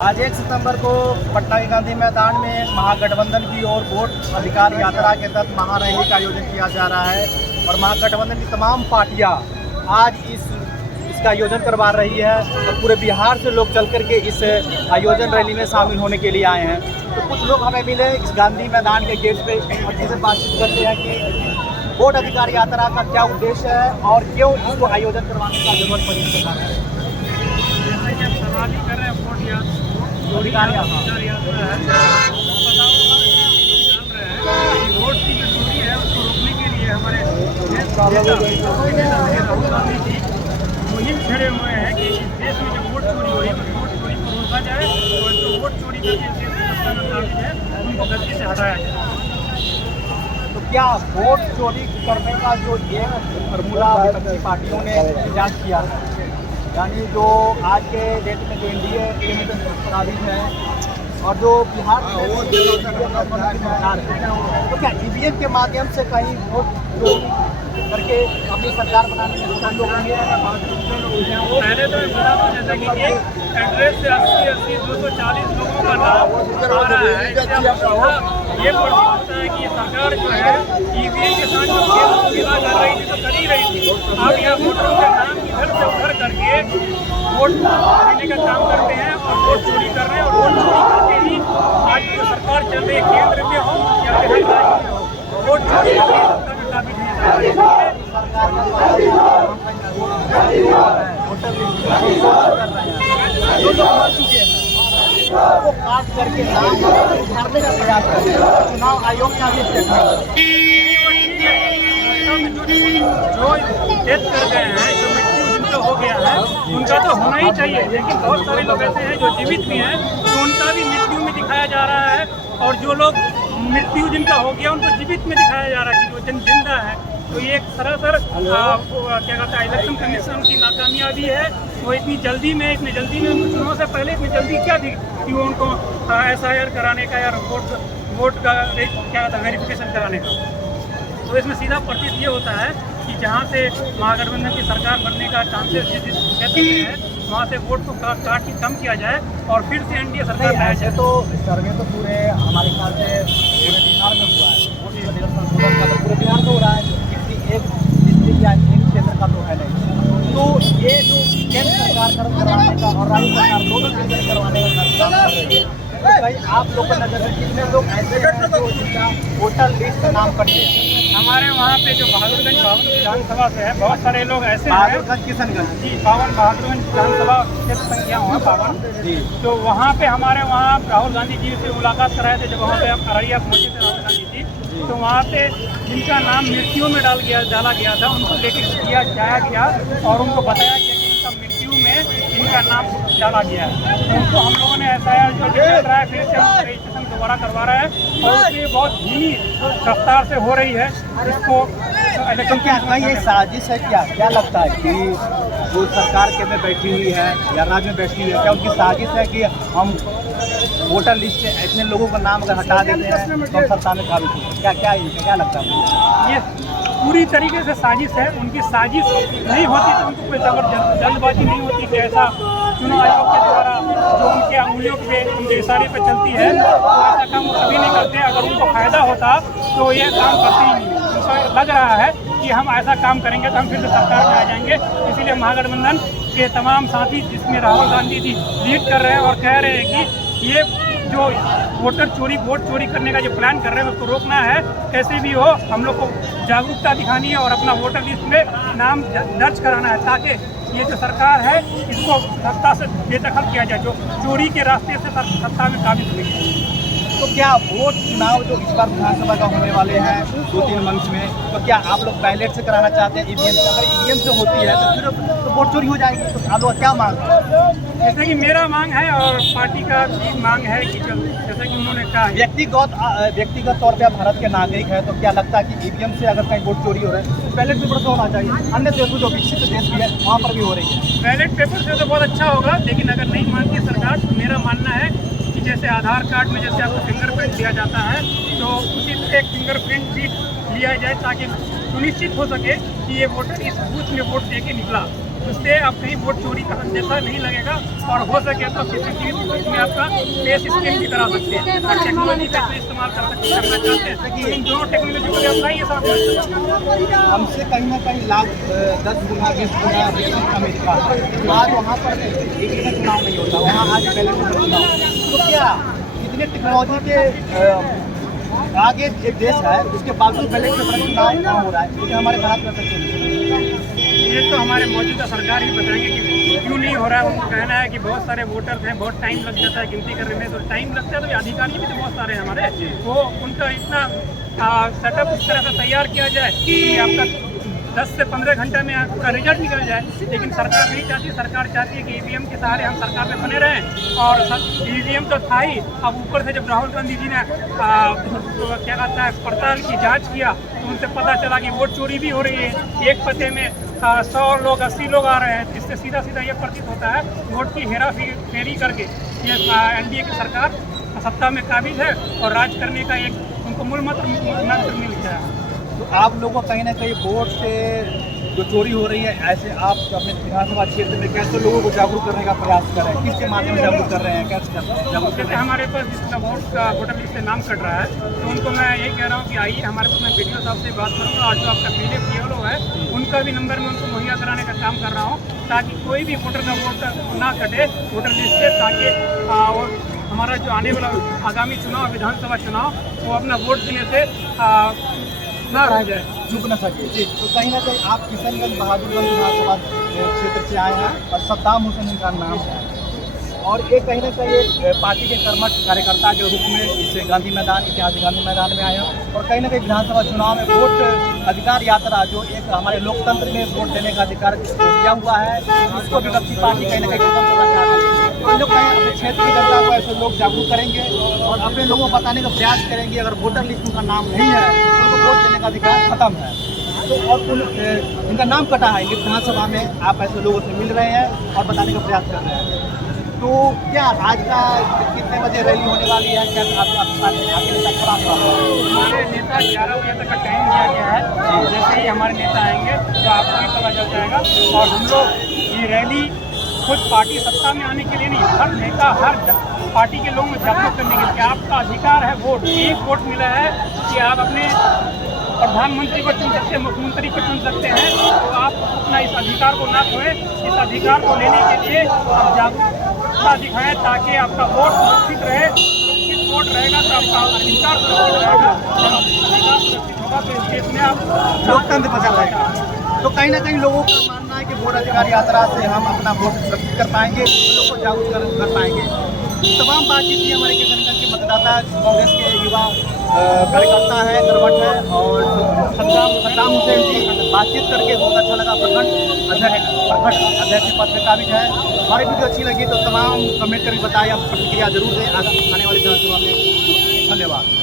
आज 1 सितंबर को पटना के गांधी मैदान में महागठबंधन की ओर वोट अधिकार यात्रा के तहत महारैली का आयोजन किया जा रहा है और महागठबंधन की तमाम पार्टियां आज इसका आयोजन करवा रही है और पूरे बिहार से लोग चल करके इस आयोजन रैली में शामिल होने के लिए आए हैं। तो कुछ लोग हमें मिले इस गांधी मैदान के गेट पे और जिनसे बातचीत करते हैं कि वोट अधिकार यात्रा का क्या उद्देश्य है और क्यों इसको आयोजन करवाने का जरूरत पड़ी सरकार है। जैसे कि हम सवाल ही कर रहे हैं वोट यात्रा वोट की जो चोरी है उसको रोकने के लिए हमारे देश राहुल गांधी जी मुहिम छेड़े हुए हैं कि इस देश में जो वोट चोरी हो रही है वोट चोरी को रोका जाए और जो वोट चोरी करके इस देश में सत्ता में काबिज है उनको गद्दी से हटाया जाए। तो क्या वोट चोरी करने का जो एक फॉर्मूला विपक्षी पार्टियों ने इजाद किया है, यानी जो आज के डेट में जो एनडीए काबिज है और जो बिहार तो क्या ईवीएम के माध्यम से कहीं वोट चोरी करके अपनी सरकार बनाने में लोग पहले तो मैं बता दूं जैसे कि एक एड्रेस से 80 240 लोगों का नाम आ रहा है। ये प्रतीत होता है कि ये सरकार जो है ईवीएम के साथ जो खेला कर रही थी तो कर ही रही थी। अब यह वोटरों के नाम इधर से उधर करके वोट देने का काम करते हैं और वोट चोरी कर रहे हैं और वोट चोरी करके ही आज जो सरकार चल रही है केंद्र में हो या फिर राज्य में हो वोट चोरी अपनी सत्ता में काबिज नहीं जो लोग मर चुके हैं वो काट करके नाम उतारने का प्रयास कर रहे हैं। चुनाव आयोग का भी जो डेथ कर गए हैं जो मृत्यु जिनका हो गया है उनका तो होना ही चाहिए, लेकिन बहुत सारे लोग ऐसे हैं जो जीवित भी हैं तो उनका भी मृत्यु में दिखाया जा रहा है और जो लोग मृत्यु जिनका हो गया उनको जीवित में दिखाया जा रहा है कि जो जिंदा है। तो ये एक सरासर क्या कहता है इलेक्शन कमीशन की नाकामयाबी है। वो इतनी जल्दी में उनको चुनाव से पहले इतनी जल्दी क्या थी कि वो उनको SIR कराने का या वोट का क्या कहता है वेरिफिकेशन कराने का। तो इसमें सीधा प्रतीत ये होता है कि जहाँ से महागठबंधन की सरकार बनने का चांसेस जिस क्षेत्र में है वहाँ से वोट को काट के कम किया जाए और फिर से एनडीए सरकार लाया जाए। तो सर्वे तो पूरे हमारे ख्याल से पूरे बिहार में हुआ है, वोट का तो पूरे बिहार में हो रहा है, किसी एक डिस्ट्रिक्ट या एक क्षेत्र का तो है नहीं। तो ये जो केंद्र सरकार करवाने का और राज्य सरकार दोनों मिलकर करवाने का काम कर रही है, तो भाई आप लोग की नजर में कितने लोग ऐसे हैं जो जिनका वोटर लिस्ट का नाम कट गया? हमारे वहाँ पे जो बहादुरगंज बावन विधानसभा से है बहुत सारे लोग ऐसे हैं बहादुरगंज किशनगंज जी बहादुरगंज विधानसभा क्षेत्र संख्या हुआ 52 जी। तो वहाँ पे हमारे वहाँ राहुल गांधी जी से मुलाकात कराए थे जब वहाँ पे अररिया पहुँचे थे राहुल गांधी जी। तो वहाँ पे जिनका नाम मृत्यु में डाला गया था उनको लेके जाया गया और उनको बताया गया कि इनका मृत्यु में इनका नाम डाला गया है। तो उनको हम लोगों ने SIR जो चल रहा है फिर से रजिस्ट्रेशन दोबारा करवा रहा है और उसकी बहुत धीमी रफ्तार से हो रही है। इसको तो क्या ये साजिश है? क्या लगता है कि जो सरकार के में बैठी हुई है या राज्य में बैठी हुई है, क्या उनकी साजिश है कि हम वोटर लिस्ट से इतने लोगों का नाम अगर हटा देते हैं तो सत्ता में काबिज होगा? क्या लगता है? ये पूरी तरीके से साजिश है। उनकी साजिश नहीं होती तो उनको कोई जल्दबाजी नहीं होती कि ऐसा चुनाव आयोग के द्वारा जो उनके अंगुलियों पे उनके इशारे पे चलती है तो ऐसा काम वो कभी नहीं करते। अगर उनको फायदा होता तो ये काम करते ही नहीं। उनको लग रहा है कि हम ऐसा काम करेंगे तो हम फिर से सरकार में आ जाएंगे। इसीलिए महागठबंधन के तमाम साथी जिसमें राहुल गांधी जी लीड कर रहे हैं और कह रहे हैं कि ये जो वोट चोरी करने का जो प्लान कर रहे हैं उसको रोकना है। कैसे भी हो हम लोग को जागरूकता दिखानी है और अपना वोटर लिस्ट में नाम दर्ज कराना है ताकि ये जो सरकार है इसको सत्ता से बेदखल किया जाए, जो चोरी के रास्ते से सत्ता में काबिज हुई। तो क्या वोट चुनाव जो इस बार विधानसभा का होने वाले हैं 2-3 मंथ में, तो क्या आप लोग बैलेट से कराना चाहते हैं ईवीएम से? अगर ईवीएम से होती है तो फिर तो वोट चोरी हो जाएगी। तो आप लोग क्या मांग है? जैसे कि मेरा मांग है और पार्टी का भी मांग है कि जैसे कि उन्होंने कहा व्यक्तिगत तौर पे आप भारत के नागरिक हैं, तो क्या लगता है कि ईवीएम से अगर कहीं वोट चोरी हो रहा है तो बैलेट पेपर से होना चाहिए? अन्य देशों जो विकसित देश भी है वहाँ पर भी हो रही है। बैलेट पेपर से तो बहुत अच्छा होगा, लेकिन अगर नहीं मानती सरकार तो मेरा मानना है कि जैसे आधार कार्ड में जैसे आपको फिंगरप्रिंट दिया जाता है तो उसी तरह एक फिंगरप्रिंट भी लिया जाए ताकि सुनिश्चित हो सके कि ये वोटर इस बूथ में वोट दे के निकला। उससे अब कहीं वोट चोरी का जैसा नहीं लगेगा। और हो सके तो CCTV में आपका फेस स्कैन भी करा सकते हैं और टेक्नोलॉजी का इस्तेमाल करना चाहते हैं कि इन दोनों टेक्नोलॉजी को अपनाइए साथ में। हमसे कहीं ना कहीं लाख 10 गुना 20 गुना अमेरिका है। आज वहाँ पर एक ही चुनाव नहीं होता, वहाँ आज पहले चुनाव। तो क्या इतने टेक्नोलॉजी के आगे एक देश है जिसके बावजूद पहले चुनाव कहाँ हो रहा है, लेकिन हमारे भारत में ऐसा क्यों? ये तो हमारे मौजूदा सरकार ही बताएंगे कि क्यों नहीं हो रहा है। उनको कहना है कि बहुत सारे वोटर्स हैं, बहुत टाइम लग जाता है गिनती करने में, तो टाइम लगता है तो अधिकारी भी तो बहुत सारे हैं हमारे, वो उनका इतना सेटअप उस तरह से तैयार किया जाए कि आपका 10 से 15 घंटे में आपका रिजल्ट निकल जाए। लेकिन सरकार नहीं चाहती, सरकार चाहती है कि EVM के सहारे हम सरकार में बने रहें। और EVM तो था ही, अब ऊपर से जब राहुल गांधी जी ने क्या कहता है पड़ताल की जांच किया तो उनसे पता चला कि वोट चोरी भी हो रही है। एक पते में 100 लोग 80 लोग आ रहे हैं। इससे सीधा सीधा ये प्रतीत होता है वोट की हेरा फेरी करके ये NDA की सरकार सत्ता में काबिज है और राज करने का एक उनको मूल मंत्र मिल गया है। तो आप लोगों को कहीं ना कहीं वोट से जो चोरी हो रही है, ऐसे आप अपने विधानसभा क्षेत्र में कैसे लोगों को जागरूक करने का प्रयास कर रहे हैं, किसके माध्यम से जागरूक कर रहे हैं, कैसे जागरूक कर रहे हैं? हमारे पास जिसका वोटर लिस्ट से नाम कट रहा है तो उनको मैं यही कह रहा हूँ कि आइए हमारे पास, मैं वीडियो साहब से बात करूँगा और जो आपका PDF PLO है उनका भी नंबर मैं उनको मुहैया कराने का काम कर रहा हूँ ताकि कोई भी वोटर का वोट ना कटे वोटर लिस्ट से, ताकि हमारा जो आने वाला आगामी चुनाव विधानसभा चुनाव वो अपना वोट देने से ना रह जाए, चुप न सके। जी, तो कहीं ना कहीं आप किशनगंज बहादुरगंज विधानसभा क्षेत्र से आए हैं और सद्दाम हुसैन इनका नाम है और एक कहीं ना कहीं एक पार्टी के कर्मठ कार्यकर्ता के रूप में इस गांधी मैदान, ऐतिहासिक गांधी मैदान में आए हैं और कहीं ना कहीं विधानसभा चुनाव में वोट अधिकार यात्रा जो एक हमारे लोकतंत्र में वोट देने का अधिकार दिया हुआ है उसको विपक्षी पार्टी कहीं ना कहीं खत्म करना चाहती है। तो लोग कहीं अपने क्षेत्र की जनता को ऐसे लोग जागरूक करेंगे और अपने लोगों को बताने का प्रयास करेंगे अगर वोटर लिस्ट उनका नाम नहीं है तो उनको वोट देने का अधिकार खत्म है। तो और इनका नाम कटा है, इनकी विधानसभा में आप ऐसे लोगों से मिल रहे हैं और बताने का प्रयास कर रहे हैं। तो क्या आज का कितने बजे रैली होने वाली है, क्या आपके नेता खराब हमारे नेता 11 बजे तक का टाइम दिया गया है। जैसे ही हमारे नेता आएंगे तो आपको भी पता चल जाएगा। और हम लोग ये रैली खुद पार्टी सत्ता में आने के लिए नहीं, हर नेता हर पार्टी के लोगों में जागरूक करने के लिए कि आपका अधिकार है वोट। एक वोट मिला है कि आप अपने प्रधानमंत्री को चुन सकते हैं, मुख्यमंत्री को चुन सकते हैं, तो आप अपना इस अधिकार को ना खोएं। इस अधिकार को लेने के लिए आप जागरूकता दिखाएं ताकि आपका वोट सुरक्षित रहे। सुरक्षित वोट रहेगा तो आपका अधिकार सुरक्षित रहेगा, जब अधिकार सुरक्षित होगा तो इस देश में आप लोकतंत्र बचा रहेगा। तो कहीं ना कहीं लोगों का मानना है कि वोट अधिकार यात्रा से हम अपना वोट सुरक्षित कर पाएंगे, लोगों को जागरूक कर पाएंगे। तमाम बातचीत की हमारे किशनगंज के मतदाता कांग्रेस के युवा कार्यकर्ता है, कर्मठ है और सद्दाम हुसैन जी बातचीत करके बहुत अच्छा लगा। प्रखंड अध्यक्ष पद पे काबिज है। हमारी वीडियो अच्छी लगी तो तमाम कमेंट करके बताएं, आप प्रतिक्रिया जरूर दें आने वाली विधानसभा में। धन्यवाद।